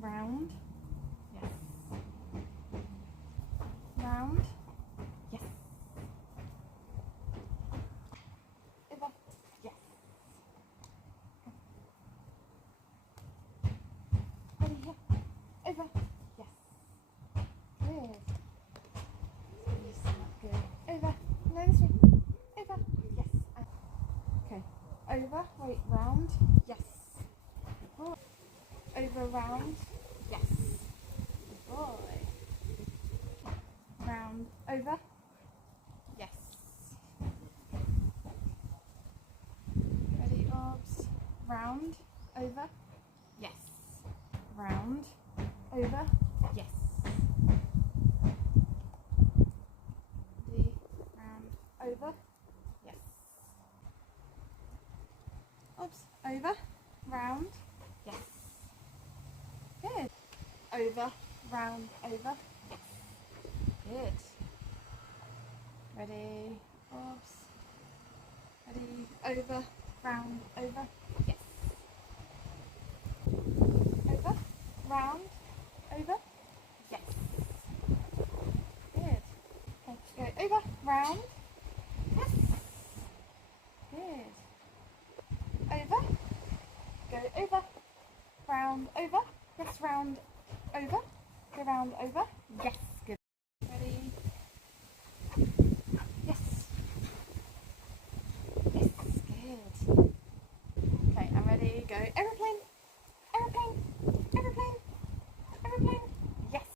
round, yes, round, yes, over, yes, ready here, over, yes, good, good, over, no this way, over, yes, okay, over, wait, round, yes, good. Over, round, yes, good boy, round, over, yes, ready, obs, round, over, yes, round, over, yes, ready, round, over, yes, obs, over, round, yes, good, over, round, over, yes, good, ready, obs, ready, over, round, over, yes, over, round, over, yes, good, okay, go over, round, yes, good, over, go over, round, over, yes, round, over, go round, over, yes.